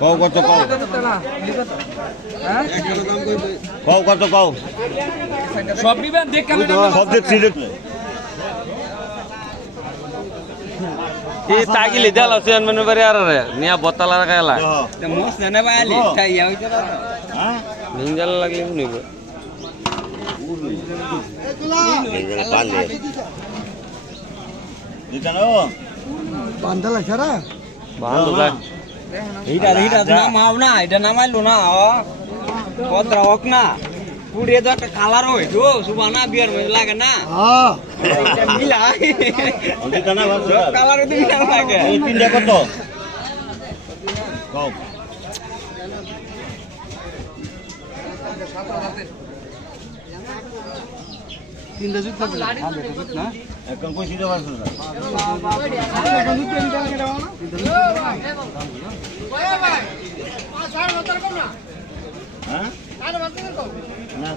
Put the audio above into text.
কও কত কও কও কত কও সব দিবেন দেখ কেন সব দেখছি এই তাগিলি দেল আছে মানে বারে আর নিয়া বতালা রাখালা মোস না বাইলি তাই হইছে না হ্যাঁ নিঞ্জাল লাগলে নিব পালে দিতানো বান্দালা ছাড়া বান্দলা এইটা নামাও না এটা নামাইলো না পদ্রা হোক না পুড়িয়ে তো একটা কালার হইতো সুবানা বিয়ার মধ্যে লাগে না হ্যাঁ এটা মিলা দিতানা ভালো কালার তো মিলা লাগে এই তিনটা কত কও তিনটা জুত না এখন কই সিধা ভালো এখন জুত নিতে লাগে দাও না হ্যাঁ না